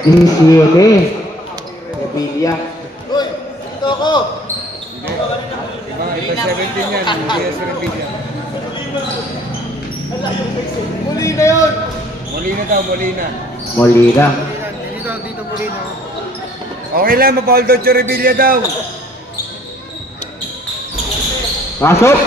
17. Revilla. Uy, ito ako. Iba 17 yan. Hindi yan sa Revilla. Molina yun. Molina daw, Molina. Molina. Dito Molina. Okay lang, ma-foul out yung Revilla daw. Pasok.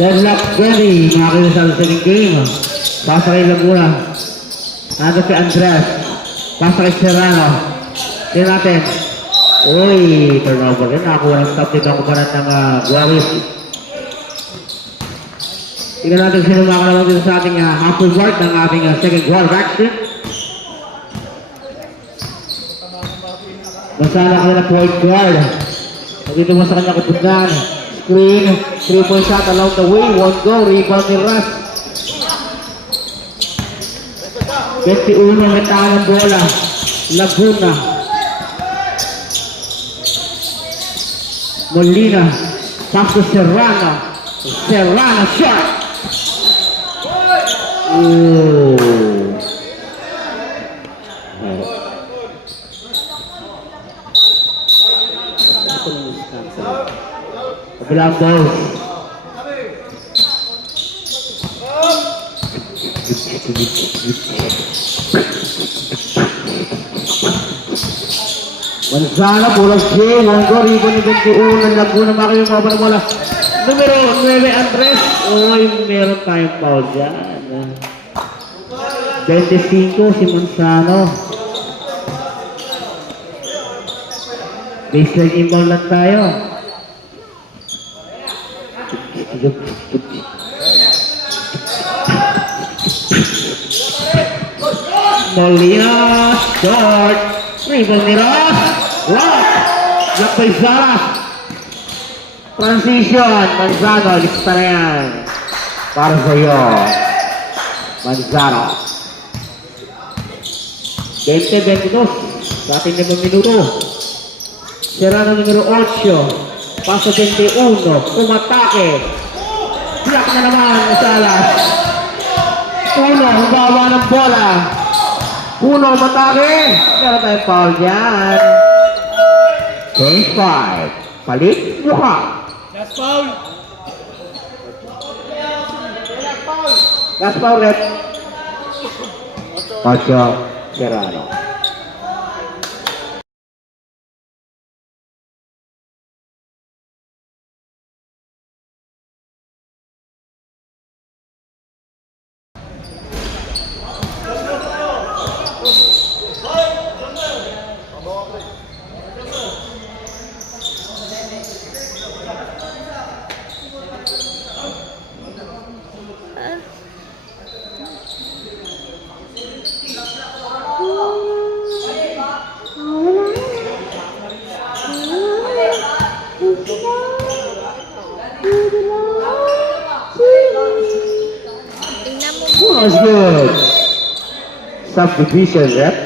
Deadlock Gary, makakita sa second game. Pasa kay Laguna. Nandun kay Andres. Pasa kay Serrano. Tingnan natin. Uy, turnover rin. Nakakuha ng top dito ang kumparan ng Guaris. Tingnan natin sino makakalaman dito sa ating half reward ng ating second guard action. Masala ka na point guard. Dito mo sa kanya kuputnan. Screen, 3-point shot along the way, won't go, rebound ni Russ. 21 metaan ng bola, Laguna. Molina, Santos Serrano. Serrano shot. Ooh. Kabilang ball. Manzana, bulag J, Wongo, rebound ni 21 ng Laguna, makakita yung mga bola. Numero 9, Andres. Uy, meron tayong foul dyan. 25, si Manzano. Baseline inbound lang tayo. Molina, short. Rebound ni Ross. Ross. Block by Zara. Transition. Manzano, lista na yan. Para sa'yo. Manzano. 20-22. Sa ating 5 minuto. Serrano numero 8. Paso 21. Umatake. Block na naman. Salas. Uno, hugawa ng bola. Uno, umatake. Meron tayong foul dyan. Game 5. Palit, mukha. Last foul. Last foul, rep. 8. Serrano. That was good. Subdivision, rep.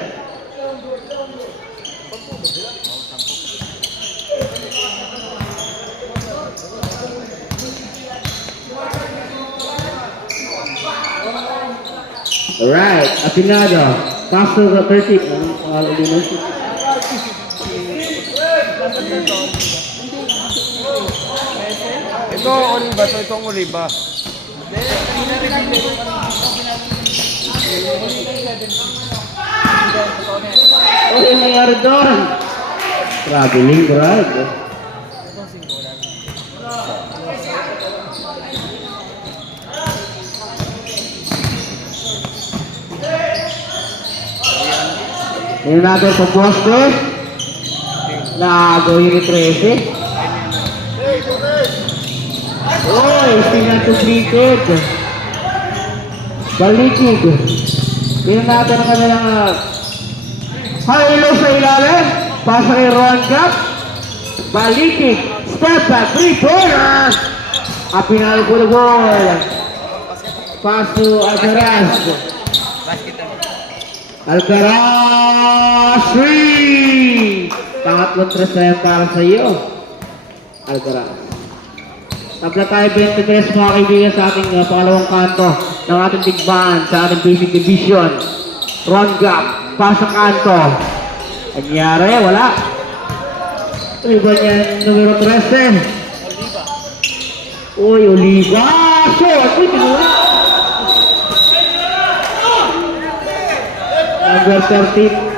Alright, Apinado. Pastor 30. Ito, oliba. Itong oliba. Ano yung nangyari doon? Traveling drug. Tingnan natin sa poste. Nagawin ni 13. Uy, tingnan to likod. Balikid. Tingnan natin ang kanilang high-low sa ilalim. Pasa kay Ron Cap. Balikid. Step back. 3-pointer. Apinal ko na goal. Paso Alcaraz. Alcaraz 3. Pangatlong 3 para sa iyo. Alcaraz. Tabla tayo 23 mga kaibigan sa ating pangalawang kanto ng ating tigbahan sa ating basic division. Ron gap, pasok kanto. Anyari, wala. Iba niyan, numero 13. Uy, Oliva. Short, uy, tinura. Number 13.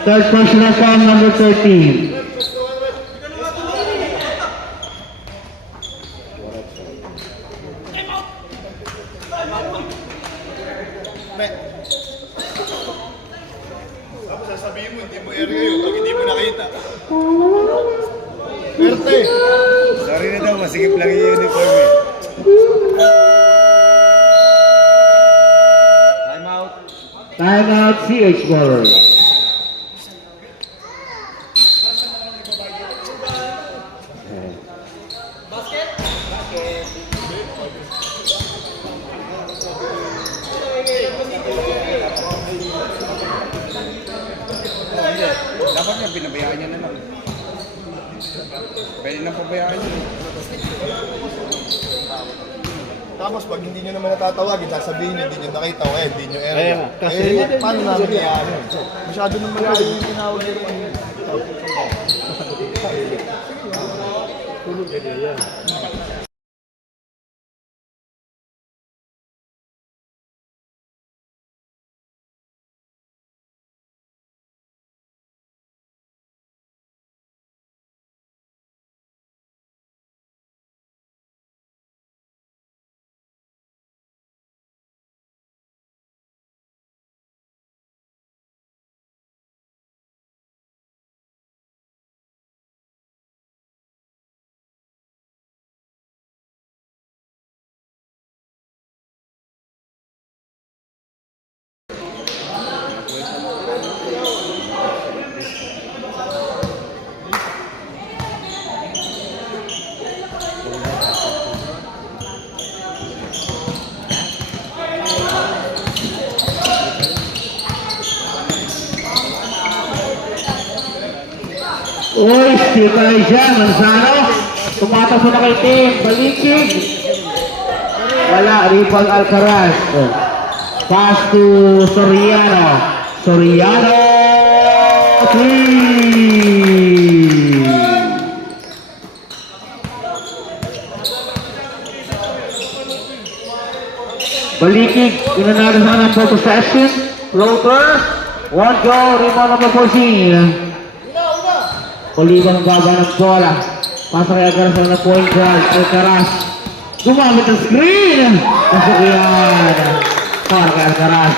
Third personal foul, number 13. Tapos sasabihin mo, hindi mo area yun pag hindi mo nakita. Swerte! Sorry na daw, masigip lang yung uniform eh. Time out. Time out, CH Warriors. Dapat niya, pinabayaan niya na lang. Pwede nang pabayaan niya. Tapos pag hindi nyo naman natatawagin, sasabihin nyo, hindi nyo nakita o hindi nyo area. Kaya nga, kasi- paano namin iyan? Masyado nang malayo yung tinawag nyo rin. Uy, still tayo dyan. Manzano. Tumatas na kay Tim. Balikig. Wala. Ripon Alcaraz. Pass to Soriano. Soriano. Three. Balikig. Inanalo sa ng photo session. Floater. One goal. Ripon number 14. Oliva ng baba ng bola. Pasok kay Alcaraz na point guard. Alcaraz. Gumamit ng screen. Pasok yan. Para kay Alcaraz.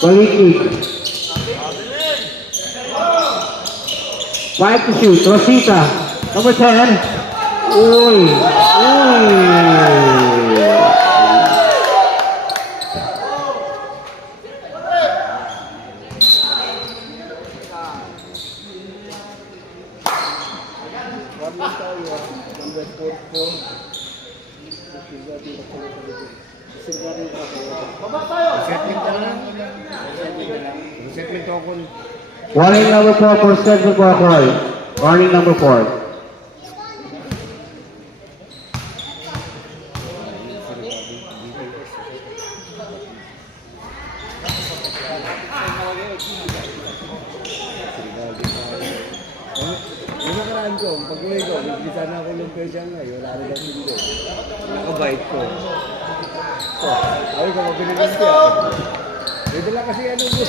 Balikig. 5 to shoot. Rosita. Number 10. Uy. Settling ka lang. Settling token. Warning number 4 for Stephen Corcoy. Warning number 4. Yung nakaraan ko, pag uwi ko, nagbisa na ako ng pesya nga, wala rin ang hindi. Nakabait ko. Ay, kung mabiligin siya. Dito lang kasi ano mo,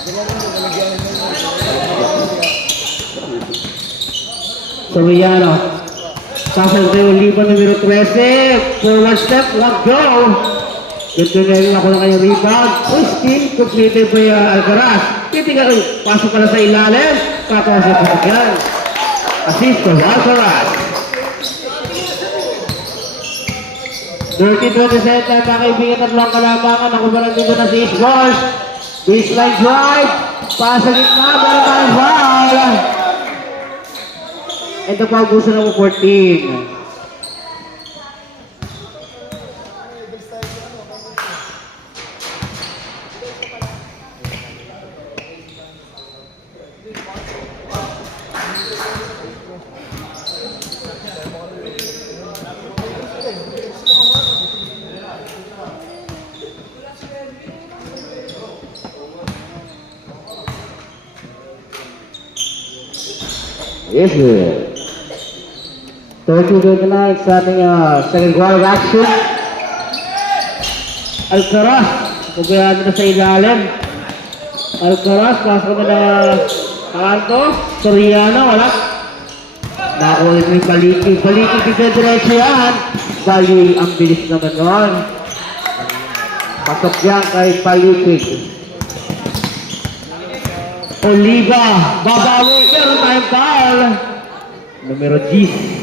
dila mo, nalagyan mo. Soriano. Pasok kay Oliva numero 13. Forward step, one go. Tutunin ako ng kanyang rebound. Christine, completed by Alcaraz. Titingnan, pasok pala sa ilalim. Papasok pa yan. Assist to Alcaraz. 30-27 tayo mga kaibigan, tatlong kalamangan. Ako ba nandito na si Isgors? Baseline drive. Pasa gitna, meron tayong foul. Ito pa ang gusto ng 14. Yes, good. 30-29 sa ating second quarter action. Alcaraz, kubayaan na sa ilalim. Alcaraz, pasok na na kanto. Soriano, wala. Nakuha rin yung palikig. Palikig, diretso yan. Bali, ang bilis naman nun. Pasok yan kay palikig. Oliva, babawi, meron tayong foul. Numero 10.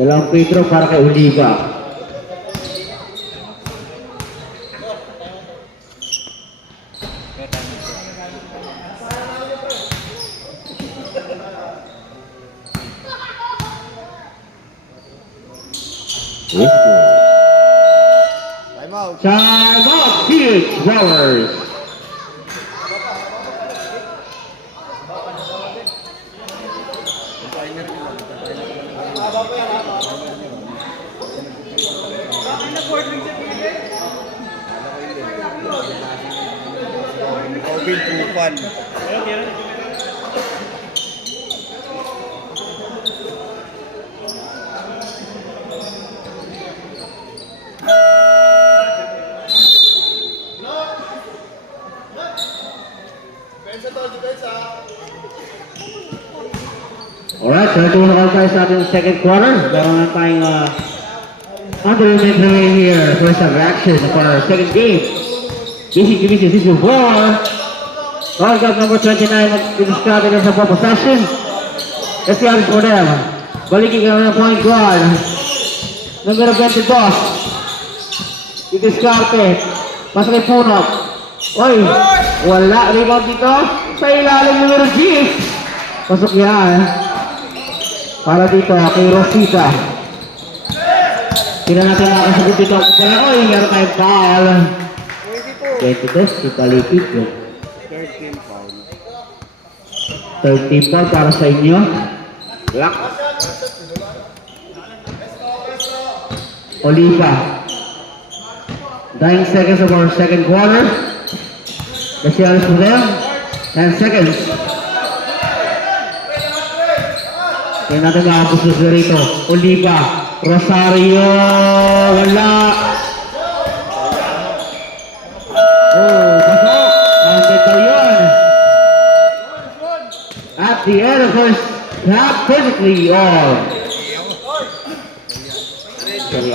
Dalawang Pedro para kay Oliva. Time out. Time out, Phoenix Flowers. Robin Tupan. Alright, so ito na tayo sa ating second quarter. Meron na tayong under the remain here. First of action for our second game. BC Division Season 4. Round up number 29 mag-discard na sa possession. Let's see how it's for them. Balikin ka na point guard. Numero 22. I-discarte. Pasa kay Punok. Oy, wala. Rebound dito. Sa ilalim numero G. Pasok yan. Para dito kay Rosita. Tingnan natin makasagot dito. Oy, meron tayong foul. 22, ipalipid ko. 13 pound. 13 foul para sa inyo. Black. Oliva. 9 seconds of our second quarter. Let's see how this for them. 10 seconds. Tingnan natin makapustos na rito. Oliva. Rosario. Wala. Oh, pasok. Counted daw yun. At the end of first half, perfectly on. Sorry.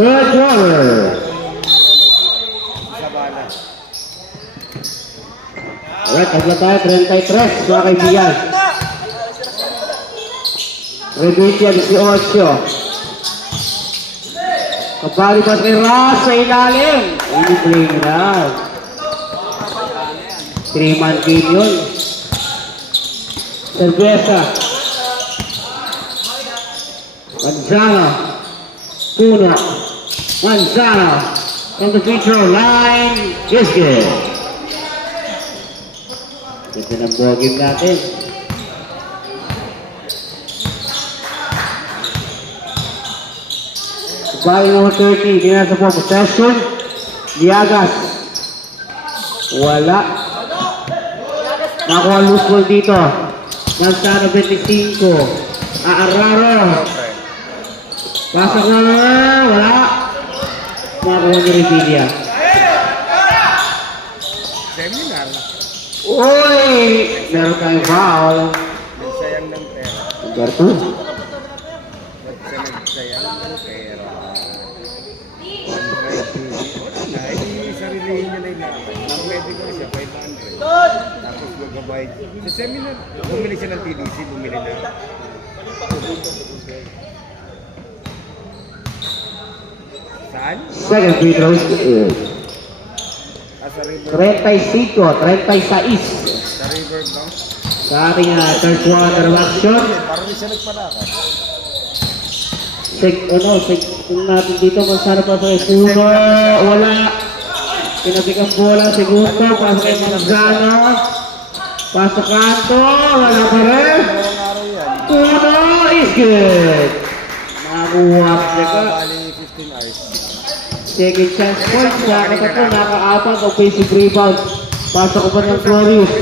Third quarter. Sa bala. Alright, agla tayo, 33, mga kaibigan. Rebitia, 18. Kabali pa kay Ross sa ilalim. Hindi play na. 3-man game yun. Cerveza. Manzano. Puno. Manzano. From the free throw line. Is good. Ito na ball game natin. Bali number 30, dinasa po possession. Diagas. Wala. Nakuha loose ball dito. Manzano 25. Aararo. Pasok na. Wala. Nakuha ni Rebilia. Seminar. Uy! Meron tayong foul. Nagsayang ng pera. Number 2. Nagsayang ng pera. Ay, sarilihin niya na yung laban. Ang pwede ko siya, 500. Tapos magabayad. Sa seminar, bumili siya ng TDC, bumili na. Saan? Second free throw is good. Sa river. 35, 36. Sa river bank. Sa ating third quarter action. Parang di siya nagpalakas. Kung natin dito, Manzano pa sa Segundo. Wala. Pinabik ang bola, Segundo. Pasok kay Manzano. Pasok kanto. Wala pa rin. Dalawang araw yan. Puno is good. Nakakuha ka. Bali 15 hours. Second chance point. Nakatatlo, nakaapat. Offensive rebound. Pasok ko pa ng Glorious.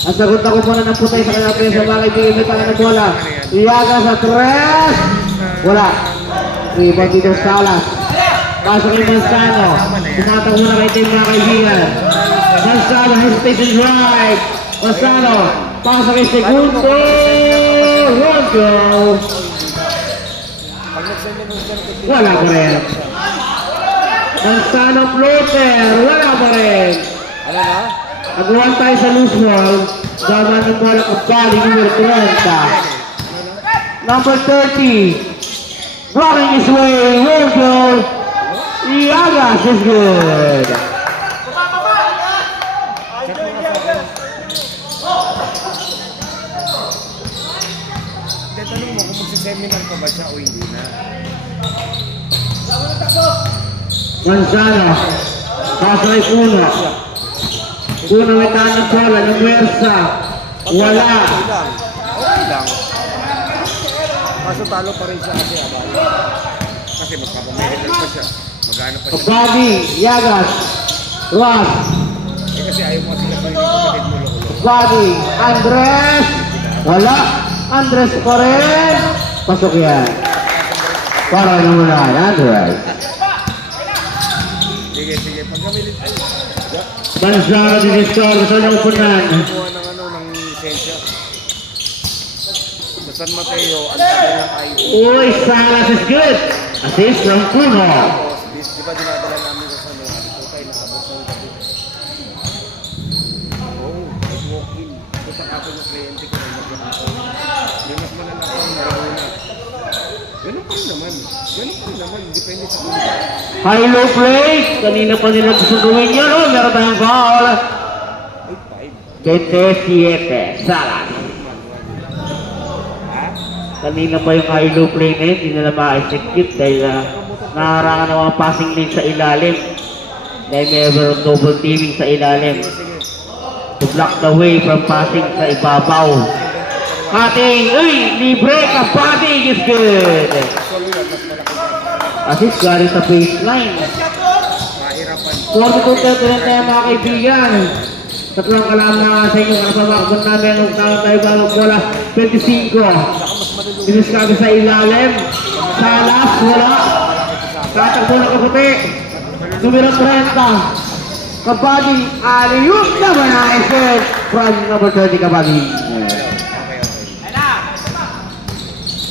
Ang sagot ako muna ng putay sa kanya sa bagay. Bigay may tala ng bola. Iyaga sa tres. Wala. Rebound dito sa Salas. Pasok kay Manzano. Tumatang muna kay team mga kaibigan. Manzano, hesitation drive. Manzano, pasok kay Segundo. Roll goal. Pag nagsend mo siya ng Wala pa rin. Manzano floater. Wala pa rin. Ano na? Agawan tayo sa loose ball. Gawa ng bola ng bali numero 30. Number 30. Blocking his way. Roll goal. Iagas is good. Hindi, tanong mo kung magsiseminar pa ba siya o hindi na. Manzano. Pasa kay Puno. Puno may tanong bola. Numersa. Wala. Okay lang. Kaso talo pa rin siya kasi abali. Kasi magpapamedical pa siya. Magano pa siya. Bobby. Iagas. Ross. Eh kasi ayaw mo sila sa hindi kapatid mo lolo. Bobby. Andres. Wala. Andres pa rin. Pasok yan. Para naman na. Andres. Sige, sige. Pag kami Manzano din ito. Gusto niya upunan. kumuha ng ano, ng lisensya. Sa San Mateo, ang tagal ng ID. Uy, Salas is good. Assist from Puno. Tapos, di ba dinadala namin sa San Juan? Ito tayo naabot ng gabi. Oo, may walk-in. Ito sa kapo ng kliyente ko na mag-walk-in. May mas malala ko ang maruna. Ganun pa rin naman. Ganun pa rin naman. Depende sa kulit. High-low play. Kanina pa nila gusto gawin yun. Oh, meron tayong foul. Ay, 27. Salas. ha? Kanina pa yung high-low play na yun. Hindi nila ma-execute dahil naharangan ng mga passing lane sa ilalim. Dahil meron double teaming sa ilalim. Sige. To block the way from passing sa ibabaw. Cutting. Uy, libre. Kapatting is good. Actually, mas malaki pa. Assist galing sa baseline. Mahirapan. 42-30 na tayo mga kaibigan. Tatlong kalaman sa inyo kapamakbon namin ang taon tayo bago bola. 25. Binuskabi sa ilalim. Salas, wala. Tatakbo na kaputi. Numero 30. Kabagi, aliyup naman na isip. From number 30 Kabagi.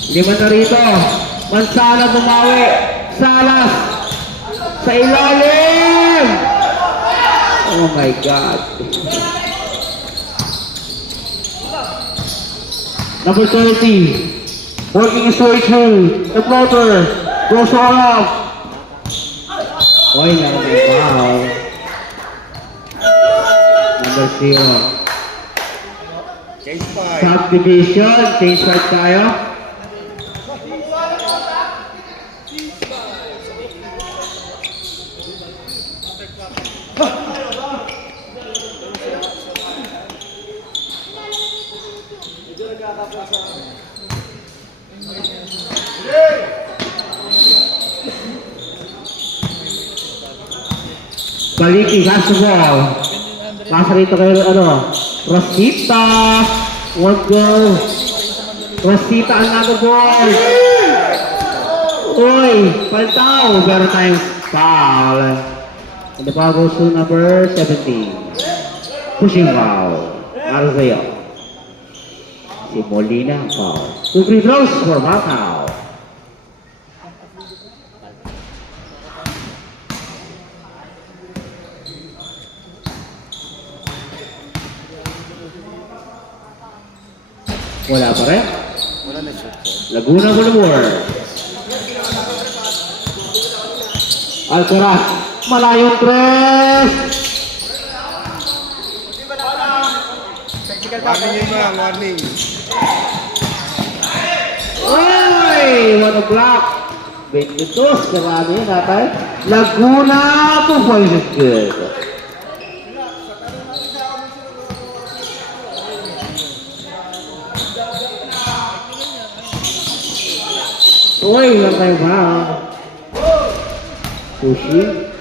Lima na rito. Manzano bumawi. Salas sa ilalim. Oh my God. Number 30. Working his way through. The floater. Goes all off. Oy, lang may foul. Number 0. Change 5. Subdivision. Change right tayo. Baliki, has the ball. Pasa rito kayo, Rosita. One goal. Rosita, another ball. Uy, paltaw. Meron tayong foul. And the ball goes to number 17. Pushing foul. Para sa'yo. Si Molina ang foul. 2 free throws for Macau. Wala pa rin. Wala na shoot. Laguna Boulevard. Alcaraz. Malayong tres. Warning yun lang, warning. Uy! What a block. 22. Sarado yun natin. Laguna. 2 points is good. Uy, lang tayo ba? Pushing.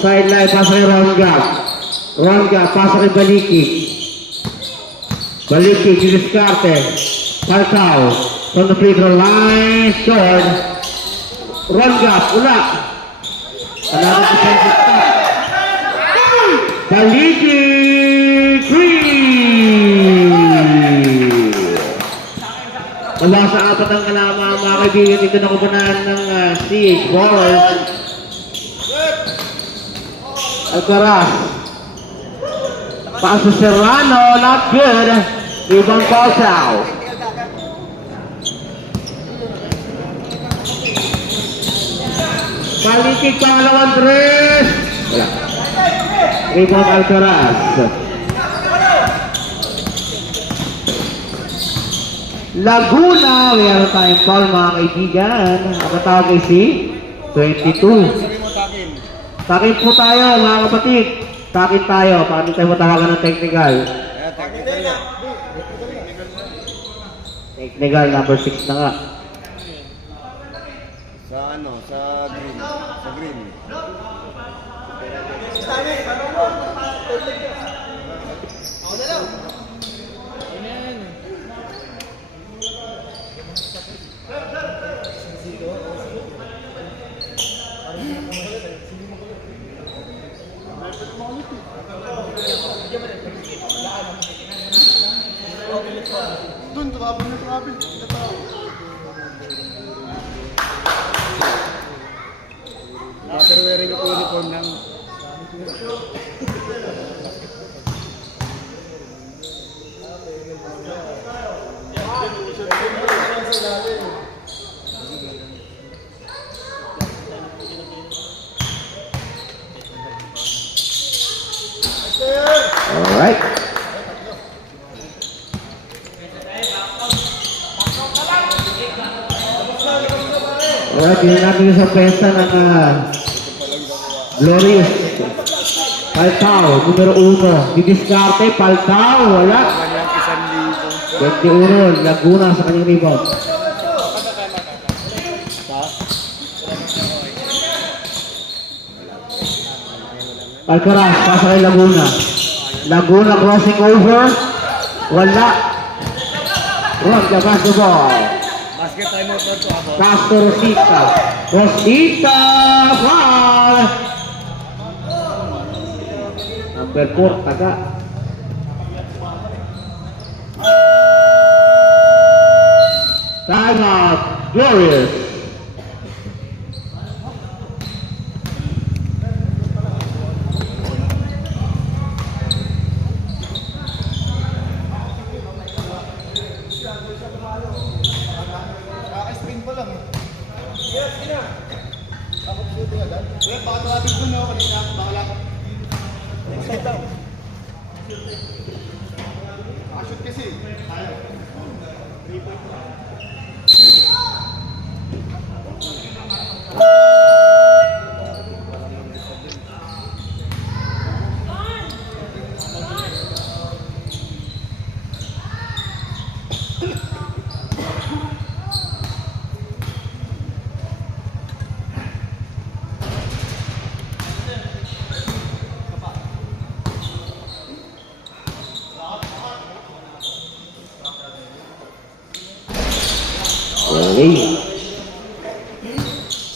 Sideline, pasa kay Ronga. Ronga, pasa kay Baliki. Baliki, diniskarte. Palcao. From the free throw line, short. Ronga, pula. Another defensive stop. Baliki, three. Wala sa apat ang kalaman, mga kaibigan, dito na kupunan ng CH Ballers. Alcaraz. Pass to Serrano, not good. Ibang falls out. Balikin pangalawang tres. Wala. Ibang Alcaraz. Laguna, mayroon tayong call mga kaibigan. Ang tawag ay si 22. Sabi mo takin. Takin po tayo mga kapatid. Takin tayo. Paano tayo matawagan ng technical? Kaya technical yan. Technical, number 6 na nga. Sa ano, sa green. Sa green. Doon, travel na travel. After wearing a uniform ng Alright. Alright, yun natin yung sa pesta ng Glorious. Paltao, numero 1. Didiskarte, Paltao, wala. kanyang 1,000. 21, Laguna sa kanyang rebound. Alcaraz, pasa kay Laguna. Laguna crossing over. Wala. Ron, the basketball. Basket time out to ako. Castro Rosita. Rosita! Foul! Number 4, taga. Timeout. Glorious. Kaka-spin pa lang eh. Ako shooting agad. Kaya baka traffic dun ako kanina. Baka lang. Inside down. Nakashoot kasi. Tayo. Okay.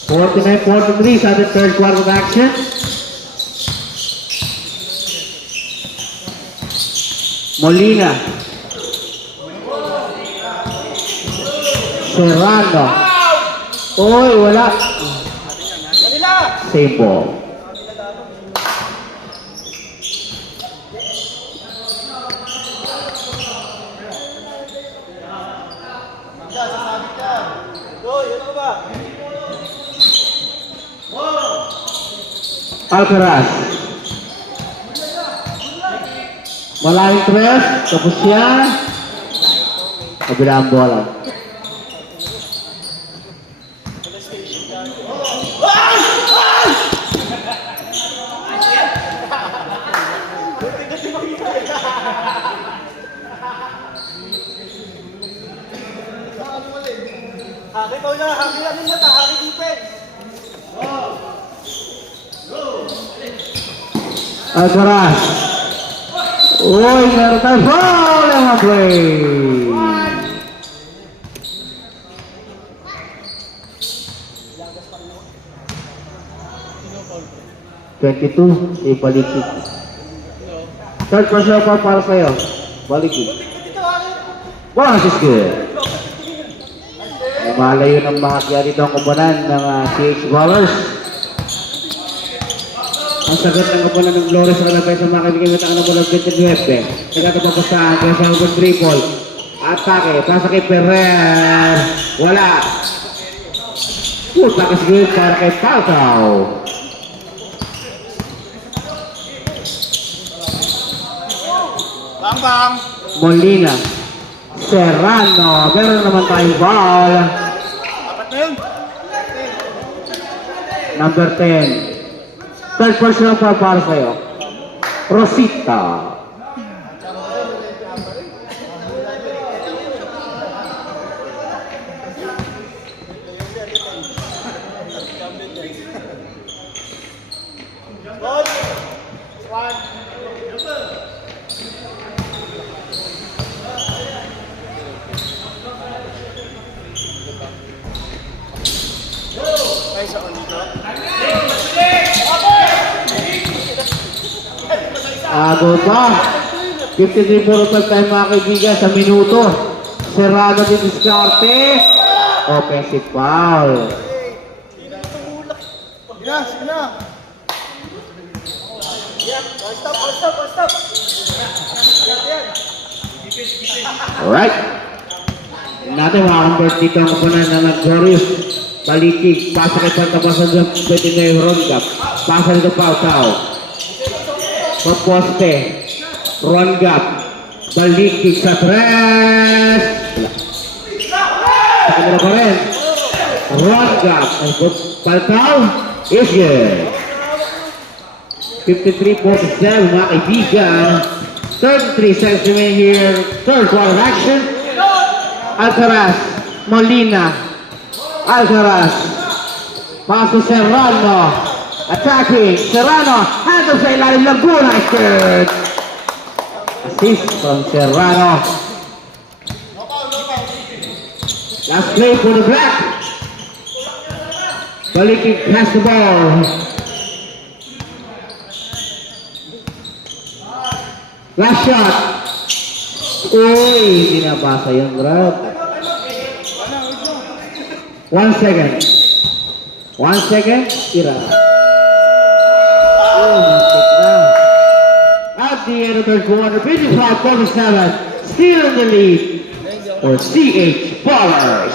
49-43 sa ating third quarter of action. Molina. Serrano. Oy, wala. Same ball. Diyan, sasabit ka. Goy, ano ba? Alcaraz. Malaking tres. Tapos siya. Kabila ang bola. Haki pa na, haki lang yung mata, haki defense. Alcaraz. Uy, meron tayo foul ang mga play. Ibalikin. Third personal foul para sa'yo. Balikin. Wow, this is good. Malayo ng makakya dito ang kumpunan ng CH Ballers. Ang sagot ng kumpunan ng Glorious sa kalapay sa mga kaibigan at ang nabulag 29. Nagkatapapasahan kaya sa hukong triple. Atake, pasa kay Ferrer. Wala. Puta ka siguro para kay Palcao. Bang bang. Molina. Serrano. Meron naman tayong ball. Apat na yun. Number 10. Third personal foul para sa'yo. Rosita. Ay, sa on ko. Ago pa. 53-45 tayo mga kaibigan sa minuto. Serrano din diskarte. Offensive foul. Sige na, sige na. Stop. Alright. Natin makakonvert dito ang kupunan ng Glorious. Balitig. Pasa kay Pantapasan ng pwede na yung Ron Gap. Pasa nito Palcao. Paposte. Ron Gap. Balitig sa tres. Sa kanila pa rin. Ron Gap. Palcao is good. 53-47 mga kaibigan. 33 seconds remain here. Third quarter action. Alcaraz. Molina. Alcaraz. Paso Serrano. Attacking. Serrano. Handle sa ilalim Laguna. Is good. Assist from Serrano. Last play for the Black. Balikin has the ball. Last shot. Uy, hindi napasa yung grab. 1 second. 1 second. Tira. Oh, masok na. At the end of the quarter, 55-47, still in the lead for CH Ballers.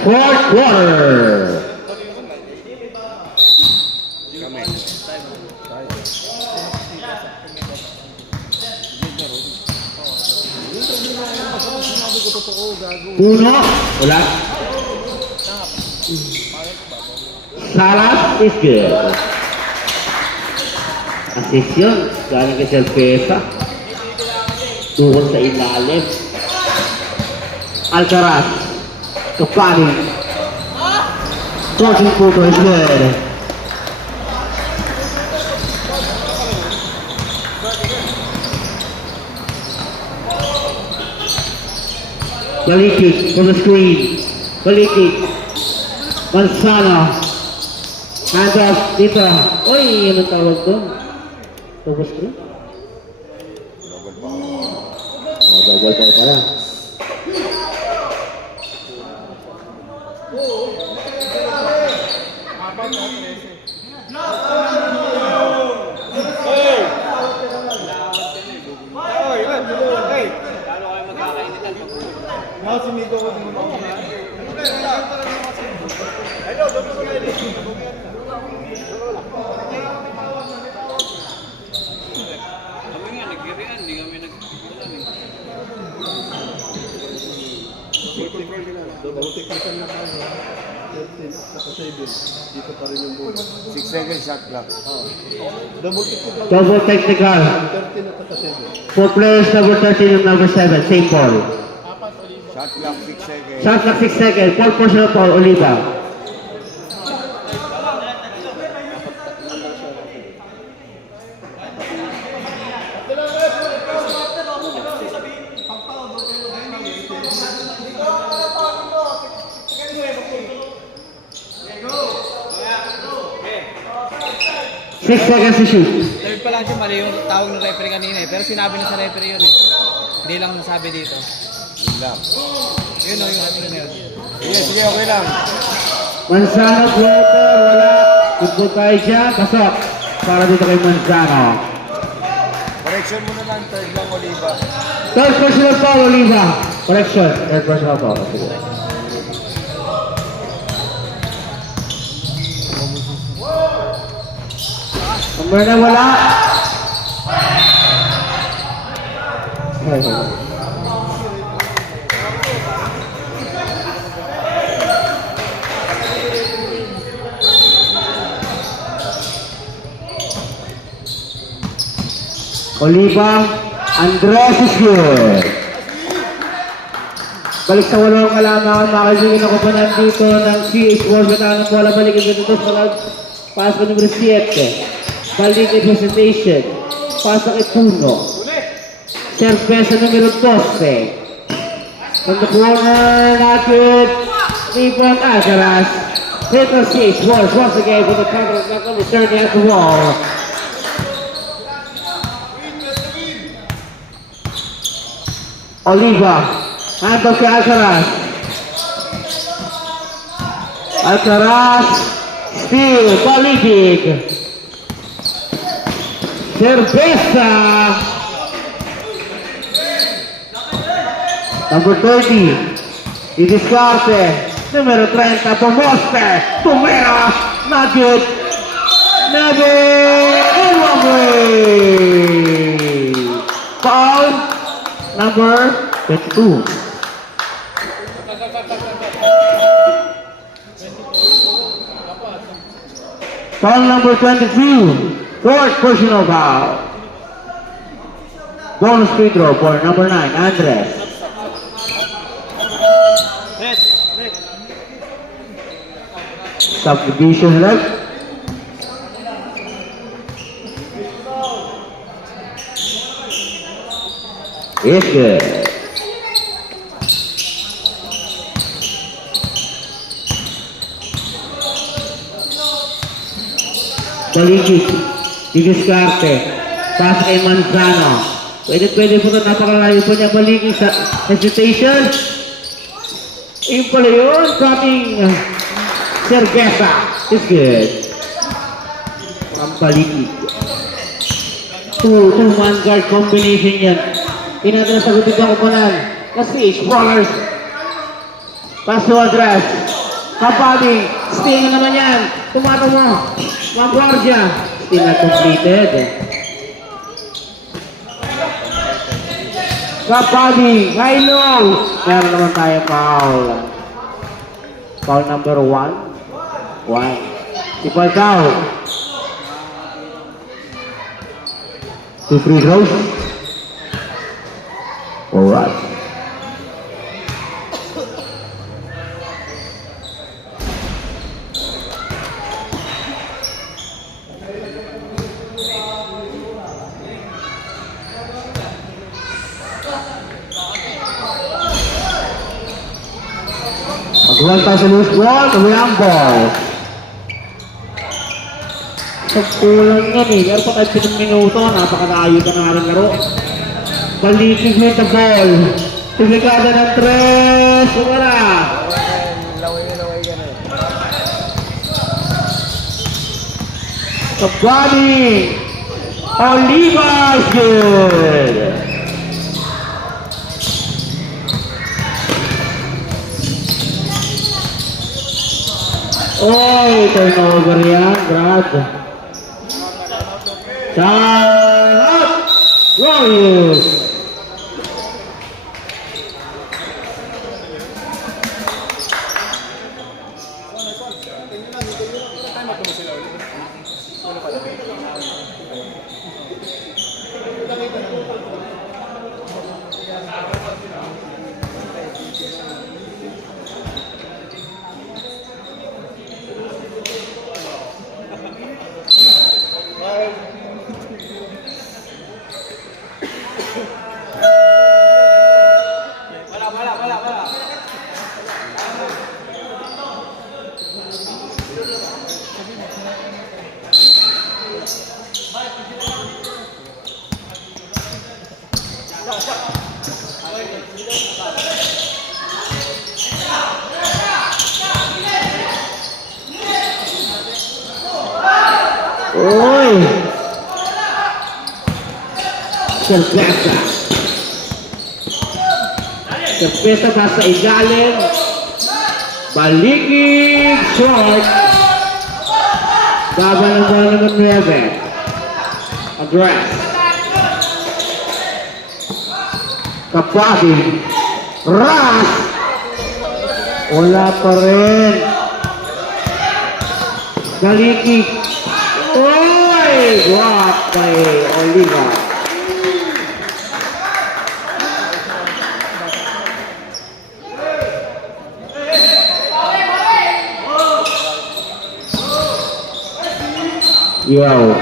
Fourth quarter. Kami. Puno. Wala. Salas is good. Assist yun. Galing kay Serpesa. Tuhod sa ilalim. Alcaraz. Kapani. 14 photo is good. Balitik from the screen. Balitik. Manzano. Hands off dito. Uy, ano tawag doon? Double screen? Oh, double ball pala. Double technical na tayo. 13 saka 7. Dito pa rin yung ball. 6 seconds shot clock. Double technical. Double technical. 13 at saka 7. For players number 13 and number 7, same ball. Shot clock 6 seconds. Shot clock 6 seconds. 4 personal foul, Oliva. Six seconds to shoot. Third pa lang siya, mali yung tawag ng referee kanina eh. Pero sinabi na sa referee yun eh. Hindi lang nasabi dito. Yun lang. Yun o, yung ating na yun. Sige, sige, okay lang. Manzano, floater, wala. Good tayo siya. Pasok. Para dito kay Manzano. Correction mo naman, third lang, Oliva. Third personal foul, Oliva. Correction. Third personal foul. Sige. Number na wala. Oliva, Andres is good. Balik sa walong kalamangan, makakagigin ako pa nandito ng CH World Batanang bola, balikin dito sa lag. Pass ko numero 7. Balik representation. Pasok kay Puno. Cerveza numero 12. From the corner, not good. Rebound Alcaraz. Hit of CH World once again with the counter of Knuckle returning at the wall. Oliva, hand off kay Alcaraz. Alcaraz, steal, Balitig. Cerveza. Number 30, Idiscarte. Numero 30 po, Mospe. Tumera. Not good. Nevin Ilwagwe. Foul number 22. Foul number 22. Fourth personal foul. Bonus free throw for number 9, Andres. Subdivision left. It's good. Baligid, Digiscarte, pass kay Manzano. Pwede po ito, napakalayo po niya. Baligid sa hesitation. Yung pala yun, cutting Sergesa. It's good. Ang Baligid. Two-man guard combination yan. Tinatala sa gutid ng kumanan. Kasi, Sprawlers. Pass to address. Kapading. Sting na naman yan. Tumato mo. Magwardia. Still not completed. Kapading. High low. Meron naman tayo foul. Foul number 1. 1. Si Falcao. 2 free throws. Alright. Magwan tayo sa loose ball, kawiyang ball. Sa kulang yan eh, pero pa kahit 7 minuto, napakalayo ka na rin laro. Balikin with the ball. Tumigada ng 3. Wala. Laway ka na. The body. Oliva is good. Oy, turnover yan, Brad. Time out. Warriors. Oy! Sergesa. Sergesa pa sa ilalim. Baligid short. Baba ng bola naman 9. Address. Kapagi. Ras. Wala pa rin. Baligid. Oy! Block kay Oliva. Yo.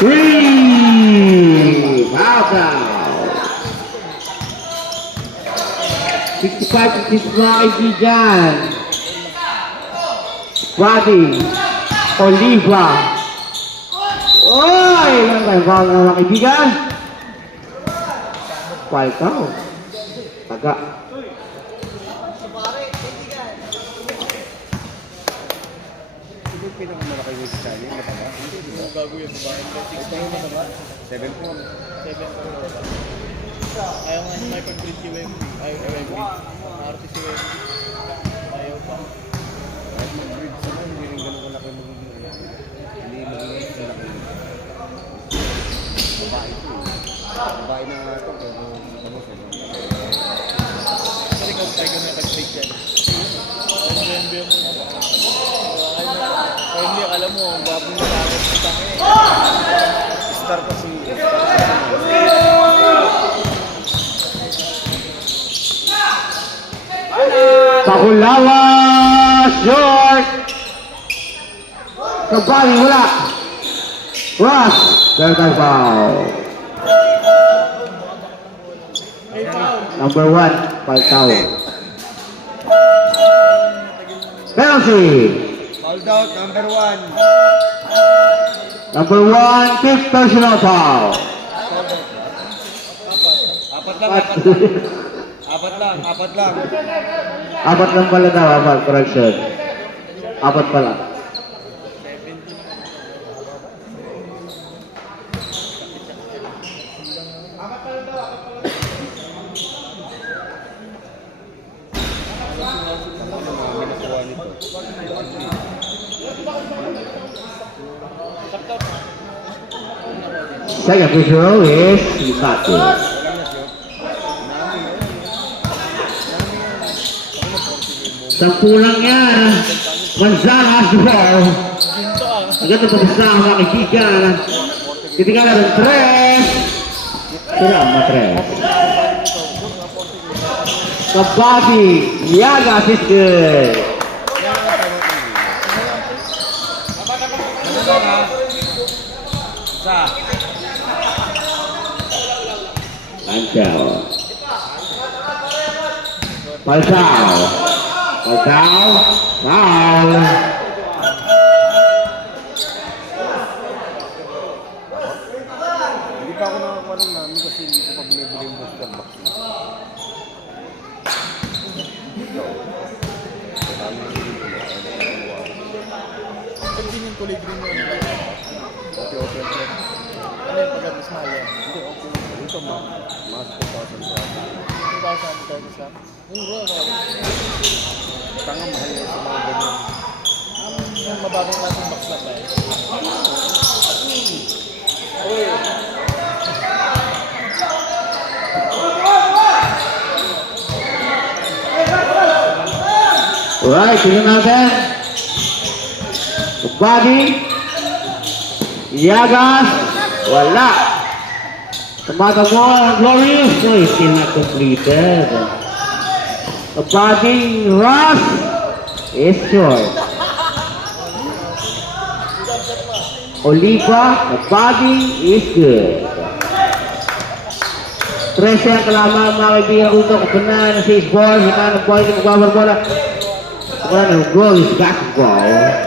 Three. Foul. 65-56 mga kaibigan. Body. Oliva. Oy! Ilang tayo foul na mga kaibigan? Falcao. Taga. Ito yung pinakamalaki yung sa channel. Mataga. Hindi, di ba? 7-4. Ayaw nga niya may pag-breed si Wemby. Ayaw Wemby. Maarte si Wemby. Ayaw pa. Kahit mag-breed sila, hindi rin ganun kalaki magiging anak. Hindi magiging kalaki. Babae ito eh. Babae na nga ito, pero ano siya. Kasi ikaw tayo na pag-breed yan. Ayaw na Wemby yung muna ba? Wemby, alam mo, ang gabong na lang sa tayo. Star kasi. Pakulawa, short. Kabali, wala. Ross, third time foul. Number 1, Paltao. Penalty. Fouled out, number 1. Number 1, fifth personal foul. Apat lang. Apat lang pala daw, apat, correction. Apat pala. Second free throw is Lukaku. Sampulang yan. Gonzalez the ball. Agad na pabisa ang mga kaibigan. Titingala ng 3. Sira ang 3. Kabati. Yagas is good. Pancao. Foul. Hindi pa ako nakakuha ng namin kasi hindi ko pa binibili yung booster box. Pag din yung kulay green yun. Okay. Ano yung pag-abis mahal yan? Hindi, okay. Ito mas 2,000 sa akin. 2,000 tayo isa. Mura ba? Tanga mahal yan sa mga ganyan. Yung mababang klaseng box lang tayo. Alright, tingnan natin. Body. Yagas. Wala. Tumata mo ang Glorious. No, it's still not completed. The body. Ross is short. Oliva. The body is good. 13 ang kalaman mga kaibigan uto. Kapunan na 6 ball. Hita ng ball. Hindi magbabar bola. Wala ng Glorious basketball.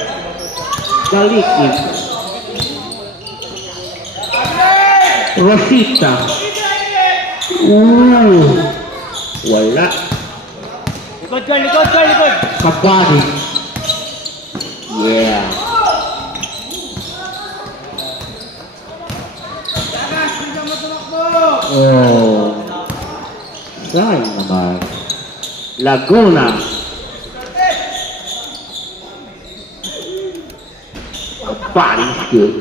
Galikid. Rosita. Wala. Likod! Kabady. Yeah. Oh. Saan naman? Laguna. Body's good.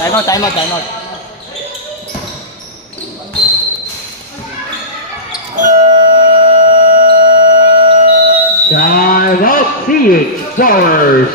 Time out. Time out. Phoenix Stars.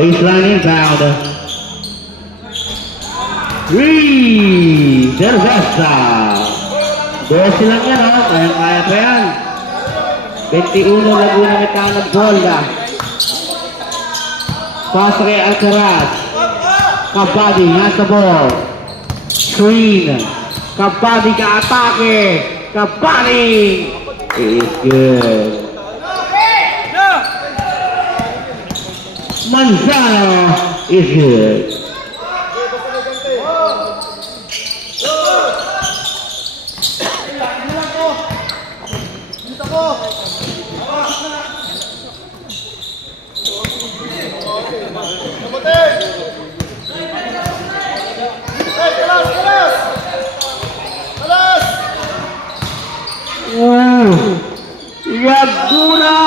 Baseline inbound. Cerveza. 12 lang yan, oh. Kaya-kaya pa yan. 21 Laguna Metana bola. Pasa kay Alcaraz. Kabady, nasa ball. Screen. Kabady ka-atake. Kabady. It's good. Manzano is good.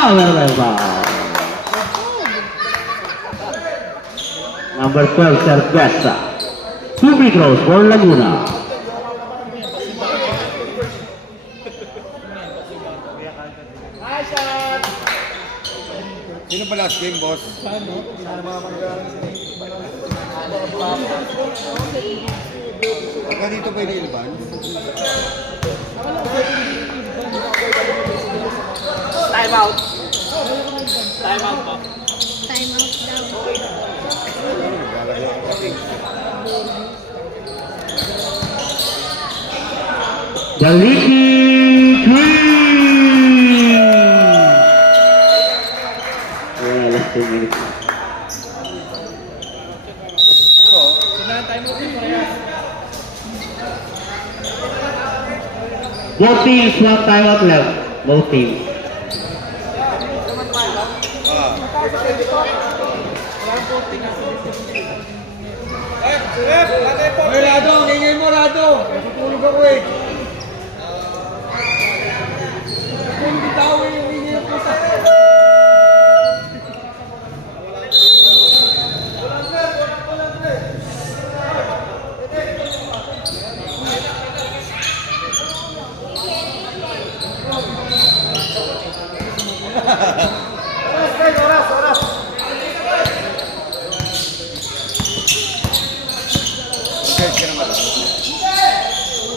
Laguna. Number 12, Cerveza. 2 free throws for Laguna. Sino ba last game, boss? Pagka dito ba iniilban? Time out. Time out po. Time out daw. Naglalagay ako kasi. Galiki Green. Wala, last 2 minutes. Sino ang time out po parehas? Both teams, 1 timeout left. Both teams. Hoy, Rado! Ingay mo, Rado! Tutulog ako eh! Kung bitaw eh, yung ingay ko sa...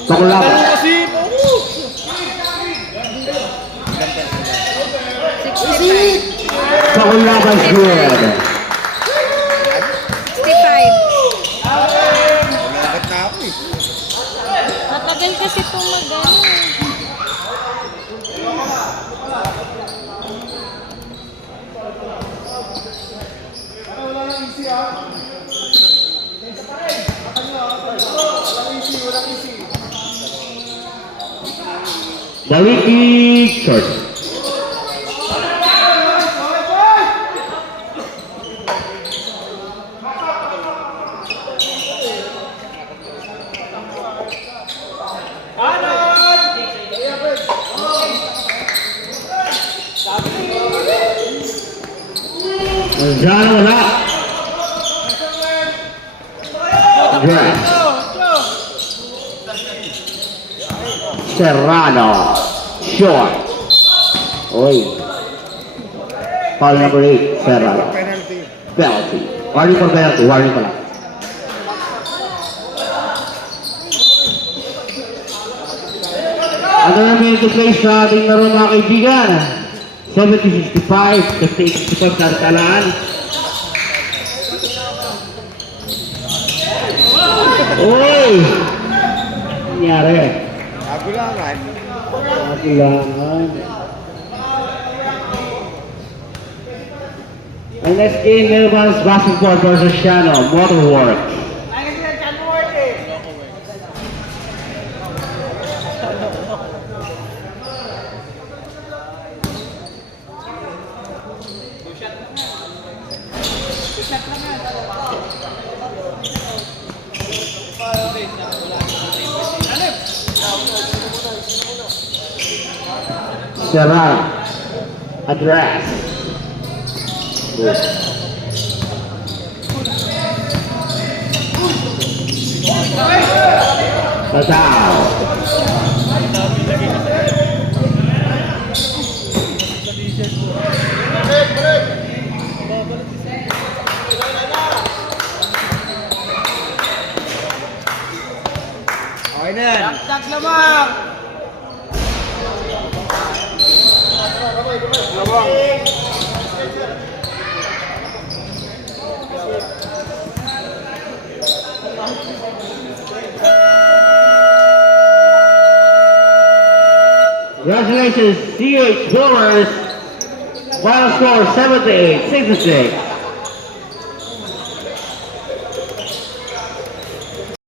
Pakulaban. Kasi, 65. Pakulaban good. 65. Nalagat na ako eh. Matagal kasi itong mag-ano. Galiki short. Manzano wala. Grass. Serrano. Short. Oy. Foul number 8, Serrano. Penalty. Penalty. Warning for penalty. Warning pala. Ano na minute to play sa ating laro mga kaibigan? 70-65. 58-65 sa talaan. Uy! Nangyari. Agulangan. Kailangan. Ang next game, Melbourne's basketball versus Shano, Motorworks. Serrano. Address. Good. Patao. yan. Tag lamang! Congratulations, CH Brewers. Final score 7-8, 6-6.